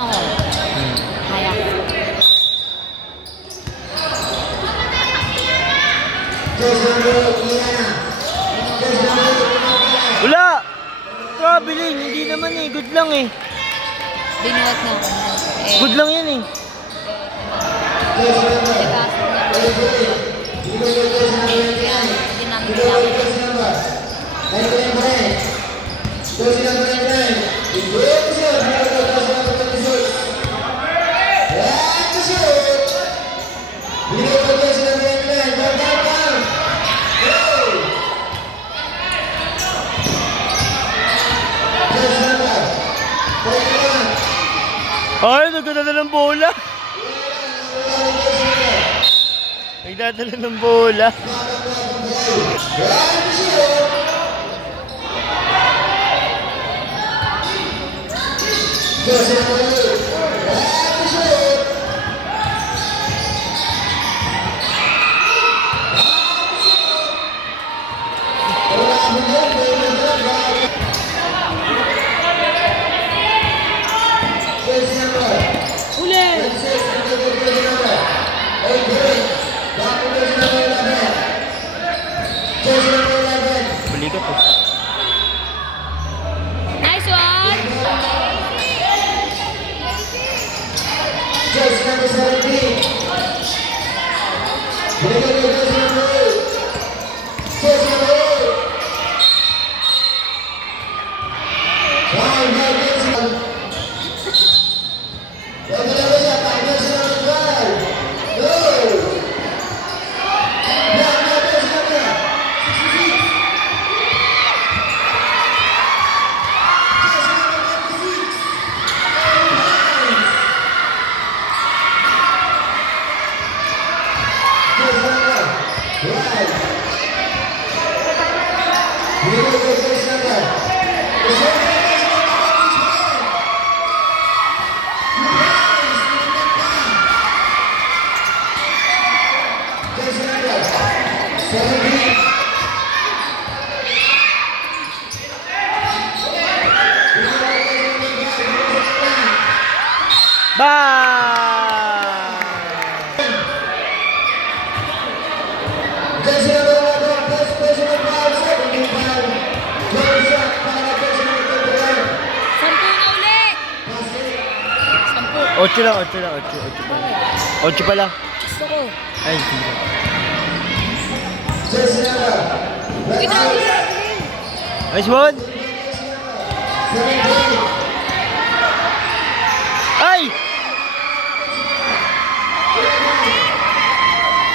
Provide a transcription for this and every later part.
Oo. Kaya. Wala! Traveling, hindi naman eh. Good lang eh. Binuhat na ako. Good lang yan eh. Hindi namin kailangan. Ay, nagdadala ng bola. Nagdadala ng bola. Balikat eh. Nice one! Sampu na ulit! Sampu. 8 lang, 8 lang, 8 pa. 8 pa lang. Gusto ko. Ay, sige. Uy, grabe. Nice one! Ay!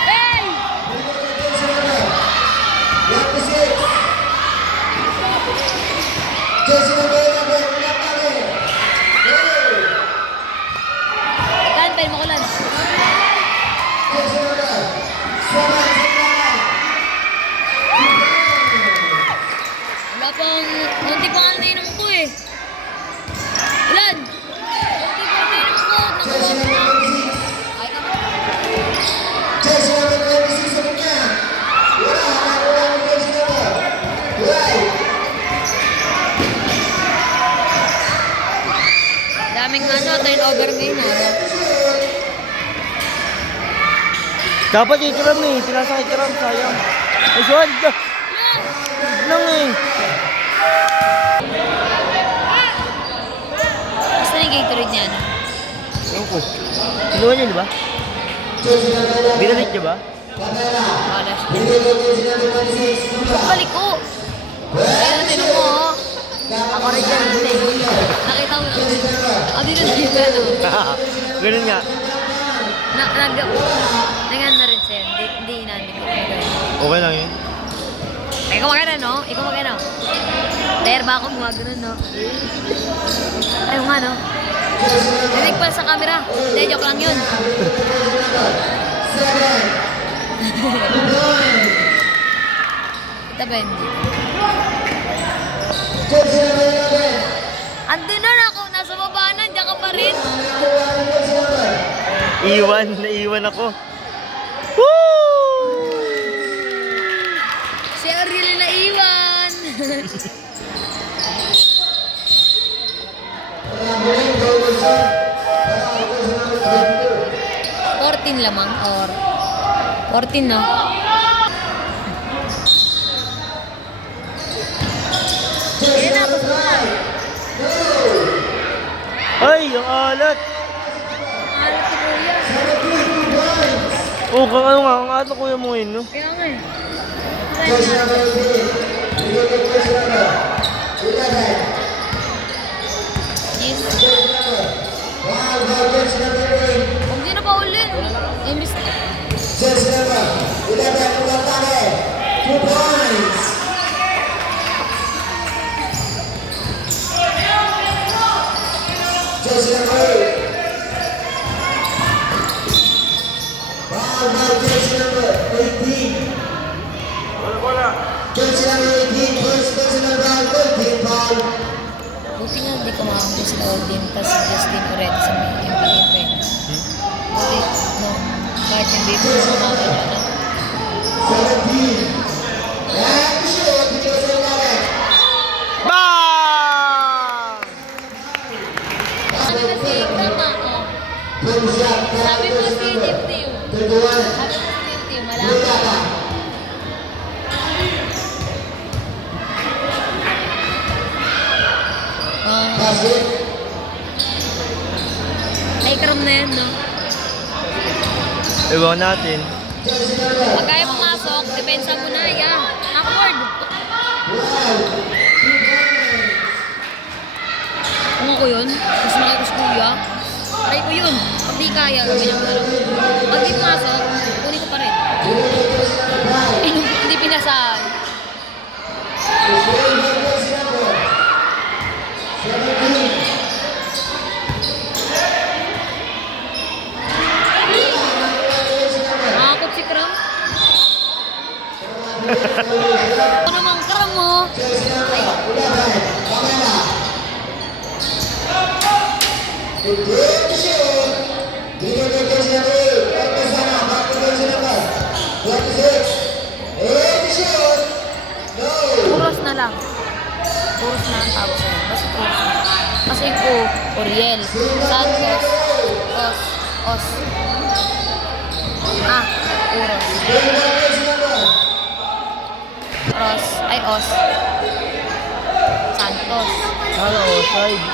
Hey! Lan, pahin mo ko lan. Wala pang, munti pa nga nainom ko eh. Ulan! Munti pa nainom ko. Nakawa ko. Ay, daming turnover ngayon ha. Dapat itiram eh. Tinasa itiram, sayang. Nice one! Good lang eh. Gusto na yung Gatorade niya, no? Ewan ko. Kinuha niya, di ba? Binalik niya ba? Wala siya. Balik ko! Ayun, tinan mo, oh. Ako rin dyan, hindi. Nakita mo yun. Ako dito na yung ano. Ganun nga. Nangan na rin sa'yo. Hindi inanin ko. Okay lang yun. Ikaw magana, no? Ikaw magana. Dahil ba ako gumagano, no? Ayaw nga, no? Dinig pa sa camera. Hindi, joke lang yun. Kita ba hindi? Andun na ako. Nasa baba na. Diyan ka pa rin. Naiwan ako. Woo! Si Ariel na iwan. Wala mo rin, 14 lamang or 14 no? Yan na, gusto mo na. Ay, yung alat. Alat si kuya. Oo, ano nga, ang alat kuya mo ngayon, no? Kaya nga eh. Yes. Huwag din na pa ulin. Imbis na. Judge number 11, Ulatake, 2 points. Judge number 8. Foul by judge number 18. Judge number 18, first personal foul, 13 foul. Buti nga hindi ko makakampi sila Odin tas si Justin already sa may NBA friends. Buti, no. Kahit hindi ko makakampi niya na. 17. And shoot, because of that. Bang! Sabi kasi, tama ko. Good shot, Sabi mo si Team Team. 31. Sabi mo si Team Team, wala ka. Ulatake. Basket. Ay, karam na yan, no? Ewan natin. Pag kaya pumasok, depensa mo na, yan. Awkward. Kung ako yun, mas malaki ko si kuya. Try ko yun. Pag di kaya, ganyan ko na lang. Pag di pumasok, kunin ko pa rin. Hindi pinasaan. Nakakot si Kram. Ano naman Kram mo? Ay, puros na lang. Puros na ang tawag sa'yo. Basta puros na. Kasi ko, Oriel, Santos, Os. Ah, puros. Os. Santos. Ano, offside.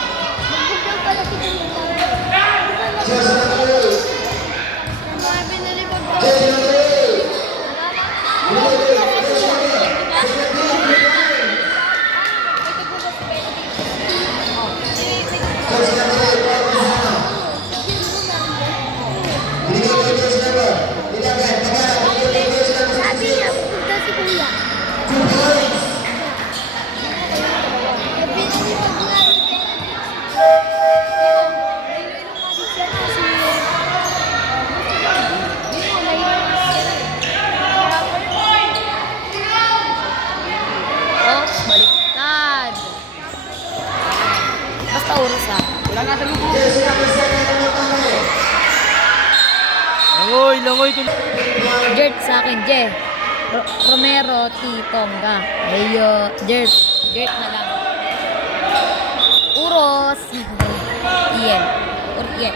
Baliktad. Basta oras ha. Wala nga sa lupo. Langoy. Jert sa akin, Je. Romero, T. Tonga. Ayo, Jert na lang. Uros. Ian. Ian.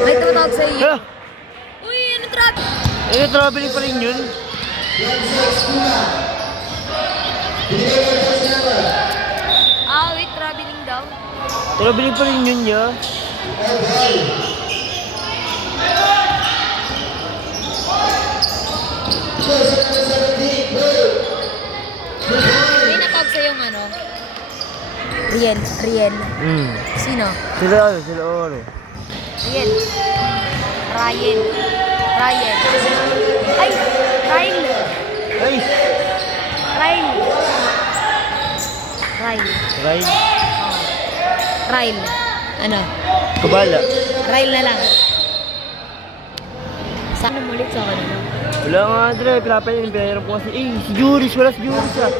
May tumatawag sa iyo. Ah! Uy, ano trap? Traveling pa rin yun. Wait, traveling daw. Traveling pa rin yun niya. May natawag sa yung ano? Riel. Sino? Sila ano? Riel. Ryan. Ay, Ryle. Ay! Ryle. Ano? Kabala. Ryle na lang. Saan umulit sa kanila? Wala nga, Andre. Pinapayin. Pinahirap ko kasi. Si Juris. Wala si Juris ah.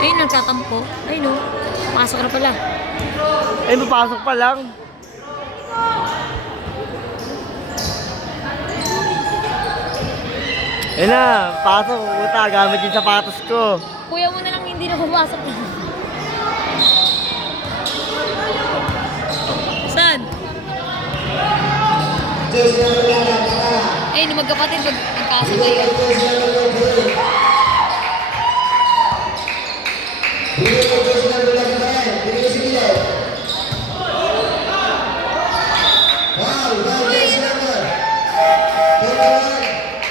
Ay, nagtatampo. Ay, no. Pasok na pala. Ay, papasok pa lang. Yan na, pasok, puta, gamit yung sapatos ko. Kuya mo na lang hindi na pumasok. Saan? Eh, nung magkapatid, magkasabay yun.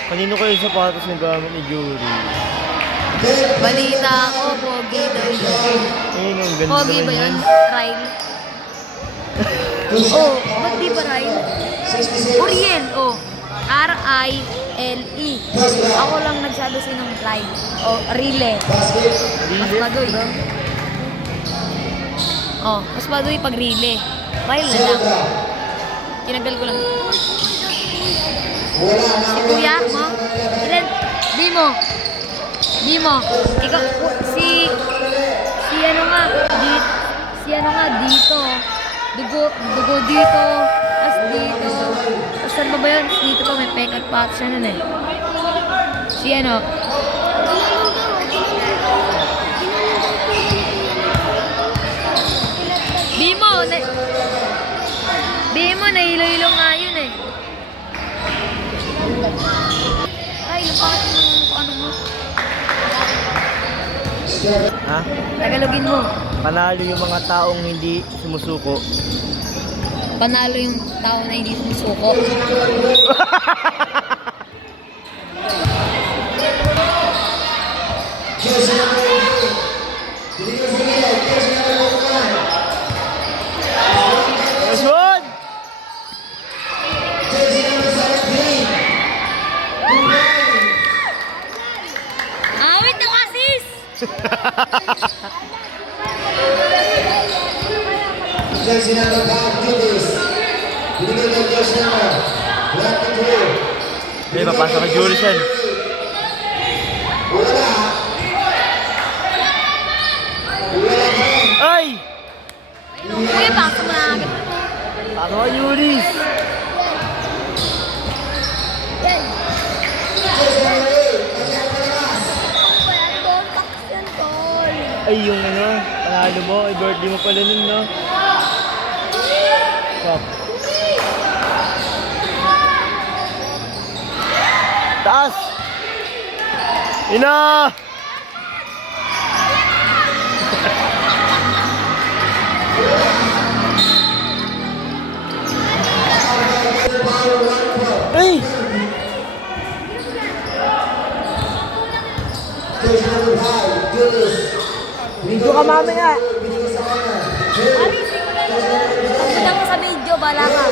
Kanino kayo yung sapatos na gamit ni Jury? Balita ko, Pogi daw yun. Ayun, ang ganda Pogi ba naman yun? yan. Ryle? Oh, ba't di ba Ryle? Uriel, oh. R-I-L-E. Ako lang nagsabi sinong Ryle. Oh, Rile. Mas baduy. Oh, mas baduy pag Rile. Ryle na lang. Tinagal ko lang. Si kuya mo? Ilan? Di mo. Di mo. Ikaw, si ano nga, si ano nga dito. Dugo dito. As dito. As saan ba yun? Dito pa may pekat pa. Siya nun eh. Si ano? Bimo, nahilo-hilo nga yun eh. Ay, yung pangat mo, ano mo? Ha? Tagalogin mo. Panalo yung mga taong hindi sumusuko. Panalo yung tao na hindi sumusuko. Yun! Awit na kasis! Jersey number 5, Julius. Binigay ng jersey number. Black and blue. Ay, papasok kay Jury yan. Wala. Wala pa rin. Ay! Kuya, baka mo na agad. Paano ka, Jury? Jersey number 8. Kasi ang palamas. Ay, yung ano, panalo mo, ay birthday mo pala nun, no? Stop. Taas! Ina! Ay! Jersey number 5, Julius. Dito ka mamaya! Binigay sa kanya. Pagpunta mo sa video, bala ka.